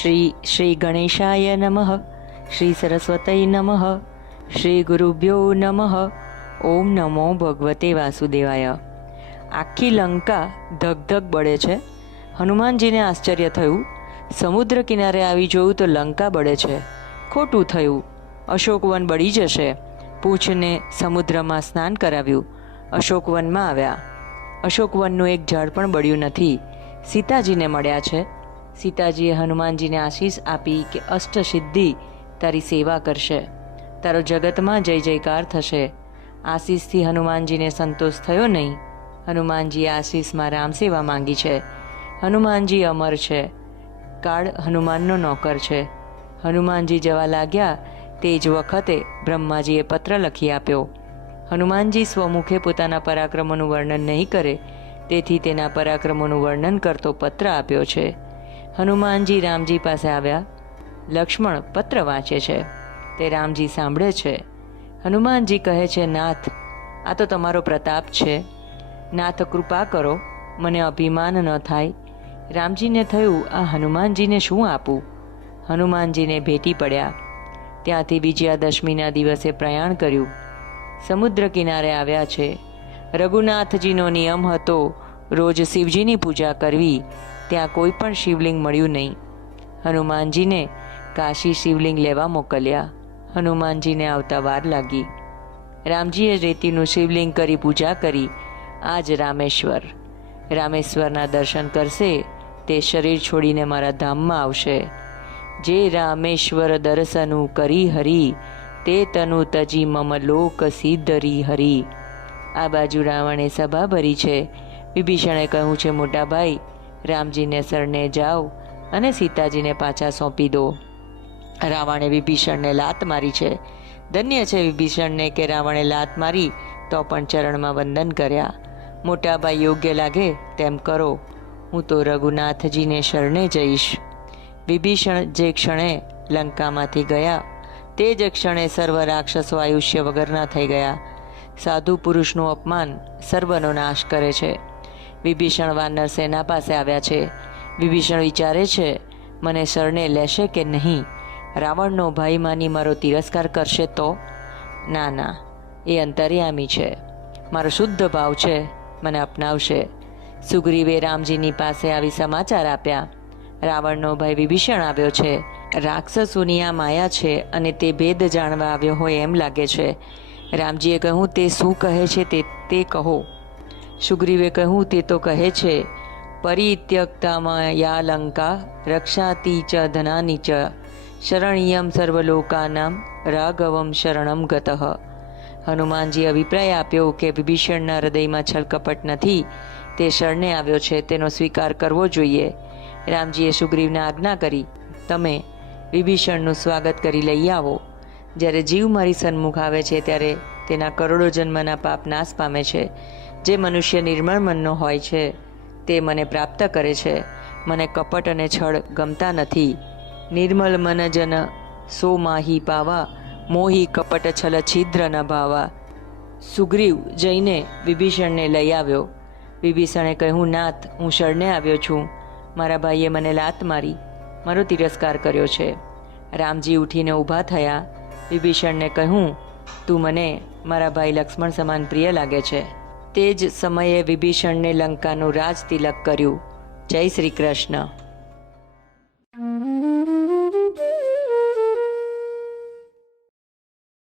શ્રી શ્રી ગણેશાય નમઃ શ્રી સરસ્વતય નમઃ શ્રી ગુરુભ્યો નમઃ ઓમ નમો ભગવતે વાસુદેવાય આખી લંકા ધગધગ બળે છે હનુમાનજીને આશ્ચર્ય થયું સમુદ્ર કિનારે આવી જોયું તો લંકા બળે છે ખોટું થયું। અશોકવન બળી જશે પૂંછને સમુદ્રમાં સ્નાન કરાવ્યું અશોકવનમાં આવ્યા અશોકવનનું એક ઝાડ પણ બળ્યું નથી સીતાજીને મળ્યા છે સીતાજીએ હનુમાનજીને આશીષ આપી કે અષ્ટસિદ્ધિ તારી સેવા કરશે. તારો જગતમાં જય જયકાર થશે. આશીષથી હનુમાનજીને સંતોષ થયો નહીં. હનુમાનજીએ આશીષમાં રામ સેવા માંગી છે. હનુમાનજી અમર છે. કાળ હનુમાનનો નોકર છે. હનુમાનજી જવા લાગ્યા તે જ વખતે બ્રહ્માજીએ પત્ર લખી આપ્યો. હનુમાનજી સ્વમુખે પોતાના પરાક્રમોનું વર્ણન નહીં કરે, તેથી તેના પરાક્રમોનું વર્ણન કરતો પત્ર આપ્યો છે. હનુમાનજી રામજી પાસે આવ્યા. લક્ષ્મણ પત્ર વાંચે છે. તે રામજી સાંભળે છે. હનુમાનજી કહે છે, નાથ, આ તો તમારો પ્રતાપ છે. નાથ, કૃપા કરો. મને અભિમાન ન થાય. રામજીને થયું, આ હનુમાનજીને શું આપું? હનુમાનજીને ભેટી પડ્યા. ત્યાંથી વિજયાદશમીના દિવસે પ્રયાણ કર્યું. સમુદ્ર કિનારે આવ્યા છે. રઘુનાથજીનો નિયમ હતો, રોજ શિવજીની પૂજા કરવી. ત્યાં કોઈ પણ શિવલિંગ મળ્યું નહીં. હનુમાનજીને કાશી શિવલિંગ લેવા મોકલ્યા. હનુમાનજીને આવતા વાર લાગી. રામજીએ રેતીનું શિવલિંગ કરી પૂજા કરી. આજ રામેશ્વર. રામેશ્વરના દર્શન કરશે તે શરીર છોડીને મારા ધામમાં આવશે. જે રામેશ્વર દર્શનું કરી હરી, તે તનુ તજી મમ લોક સિદ્ધરી હરી. આ બાજુ રાવણે સભા ભરી છે. વિભીષણે કહ્યું છે, મોટા ભાઈ રામજીને શરણે જાઓ અને સીતાજીને પાછા સોંપી દો. રાવણે વિભીષણને લાત મારી છે. ધન્ય છે વિભીષણને કે રાવણે લાત મારી, તો પણ ચરણમાં વંદન કર્યા. મોટા ભાઈ યોગ્ય લાગે તેમ કરો. હું તો રઘુનાથજીને શરણે જઈશ. વિભીષણ જે ક્ષણે લંકામાંથી ગયા, તે જ ક્ષણે સર્વ રાક્ષસો આયુષ્ય વગરના થઈ ગયા. સાધુ પુરુષનું અપમાન સર્વનો નાશ કરે છે. વિભીષણ વાનર સેના પાસે આવ્યા છે. વિભીષણ વિચારે છે, મને શરણે લેશે કે નહીં? રાવણનો ભાઈ માની મારો તિરસ્કાર કરશે તો? ના ના, એ અંતર્યામી છે. મારો શુદ્ધ ભાવ છે, મને અપનાવશે. સુગ્રીવે રામજીની પાસે આવી સમાચાર આપ્યા. રાવણનો ભાઈ વિભીષણ આવ્યો છે. રાક્ષસોની આ માયા છે અને તે ભેદ જાણવા આવ્યો હોય એમ લાગે છે. રામજીએ કહ્યું, તે શું કહે છે તે તે કહો. સુગ્રીવે કહ્યું, તે તો કહે છે, પરિત્યક્તામાં યા લંકા રક્ષાતી ચ ધનાની ચ, શરણ્યમ સર્વલોકાનામ, રાઘવમ શરણમ ગતઃ. હનુમાનજી અભિપ્રાય આપ્યો કે વિભીષણના હૃદયમાં છલકપટ નથી, તે શરણે આવ્યો છે, તેનો સ્વીકાર કરવો જોઈએ. રામજીએ સુગ્રીવને આજ્ઞા કરી, તમે વિભીષણનું સ્વાગત કરી લઈ આવો. જ્યારે જીવ મારી સન્મુખ આવે છે, ત્યારે તેના કરોડો જન્મના પાપ નાશ પામે છે. જે મનુષ્ય નિર્મળ મનનો હોય છે, તે મને પ્રાપ્ત કરે છે. મને કપટ અને છળ ગમતા નથી. નિર્મલ મન જન સો માહી પાવા, મોહી કપટ છલ છિદ્ર ન ભાવા. સુગ્રીવ જઈને વિભીષણને લઈ આવ્યો. વિભીષણે કહ્યું, નાથ, હું શરણે આવ્યો છું. મારા ભાઈએ મને લાત મારી. મારો તિરસ્કાર કર્યો છે. રામજી ઉઠીને ઊભા થયા. વિભીષણને કહ્યું, તું મને મારા ભાઈ લક્ષ્મણ સમાન પ્રિય લાગે છે. તે જ સમયે વિભીષણને લંકાનું રાજ તિલક કર્યું. જય શ્રી કૃષ્ણ.